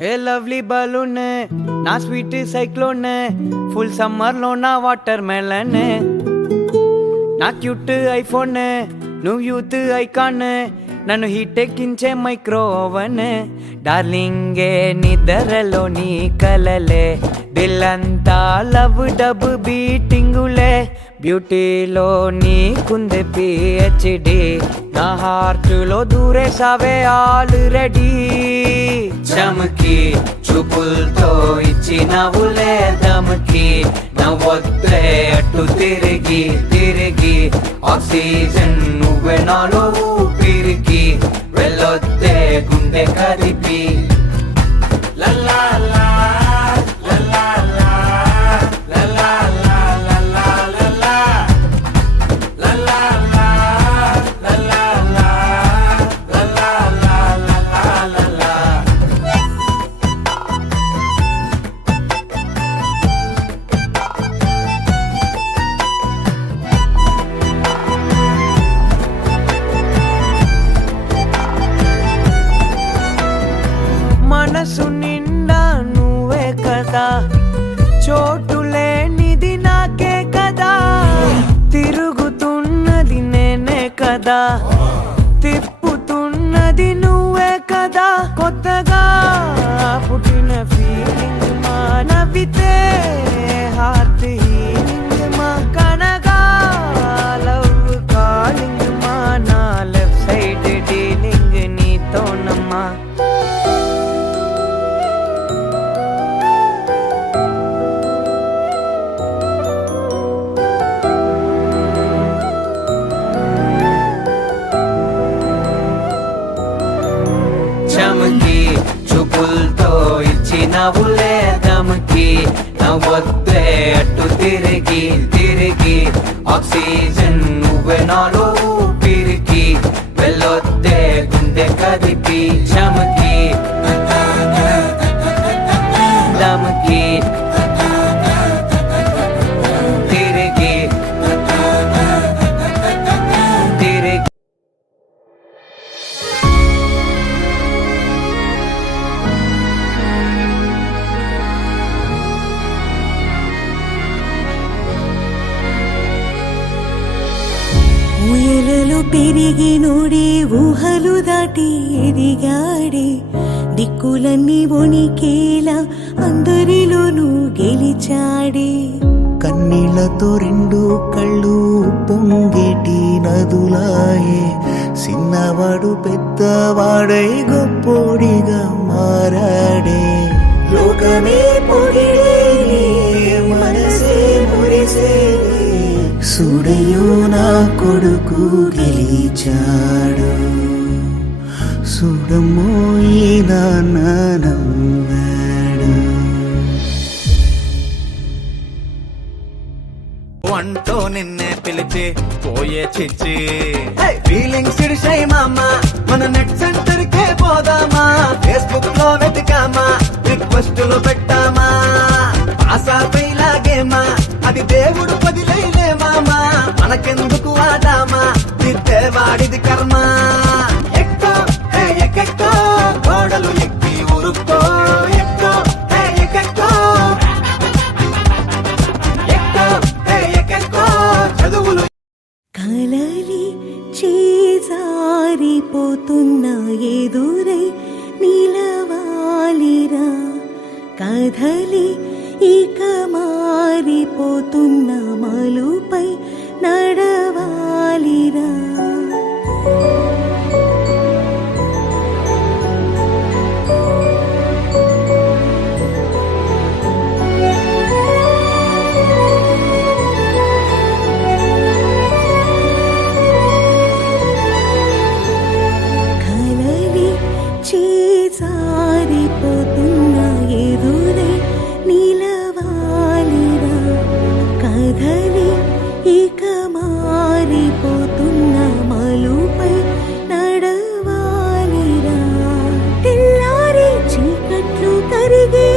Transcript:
హే lovely balloon నా sweet cyclone full summer లో నా వాటర్ మెలన్ నా క్యూట్ ఐఫోన్ నువ్వు యూత్ ఐకాన్ నన్ను హీట్ ఎక్కించే మైక్రో ఓవెన్ డార్లింగే నిద్రలో నీ కలలే దిల్లంతా లవ్ డబ్ బీటింగులే బ్యూటీలో నీకుంది పిహెచ్డి నా హార్ట్లో దూరేసావే ఆల్రెడీ చమకి చూపులతో ఇచ్చినవులే దమకి నవ్వొద్దే అటు తిరిగి తిరిగి ఆక్సిజన్ నువ్వే నాలో ఊపిరికి వెళ్ళొద్దే గుండె కదిపి లల్లా మనసు నిండా నువ్వే కదా చోటు లేనిది నాకే కదా తిరుగుతున్నది నేనే కదా తిప్పుతున్నది నువ్వే కదా కొత్తగా పుట్టిన ఫీలింగ్ మా నవ్వితే హార్ట్ హీలింగ్ మా కనగా లవ్ కాలింగ్ మా నా లెఫ్ట్ సైడ్ డీలింగ్ నీతోనమ్మా చమకి చూపులతో ఇచ్చినవులే దమకి నవ్వొద్దే అటు తిరిగి తిరిగి ఆక్సిజన్ నువ్వే నాలో ఊపిరికి వెళ్ళొద్దే గుండె కదిపి చమకి దమకి తిరిగి తిరిగి ఊయలలో పెరిగి నోడి ఊహలు దాటి ఎదిగాడే దిక్కులన్నీ వణికేలా అందరిలోనూ గెలిచాడే కన్నీళ్లతో రెండు కళ్ళు పొంగేటి నదులాయే చిన్నవాడు పెద్దవాడై గొప్పోడిగా మారాడే లోకమే పొగిడే మనసే మురిసే సుడయో నా కొడుకు గెలిచాడు సుడమో ఈ నాన్న నవ్వాడు అంటూ నిన్నే పిలిచి పోయే చిచ్చి ఫీలింగ్స్ ఇడిసాయి మామా మన నెట్ సెంటర్ కే పోదామా ఫేస్బుక్ లో వెతికామా రిక్వెస్టులు పెట్టామా ఆశా పైలాగేమా అది దేవుడు పదిలేలే మామా మనకెందుకు ఆదామా దిద్దేవాడిది కర్మ ఎక్కో హే ఎక్కెక్కో గోడలు ఎక్కి ఉరుక్కో ఎక్కో హే ఎక్కెక్కో ఎక్కో హే ఎక్కెక్కో చదువులు కలలి చేజారిపోతున్న ఎదురై నిలవాలిరా కదలి ఇక మారిపోతున్న మలుపై నడవాలిరా కలలి చేజారిపోతున్న ఎదురై నిలవాలిరా కదలి ఇక మారిపోతున్న మలుపై నడవాలిరా తెల్లారి చీకట్లు కరిగే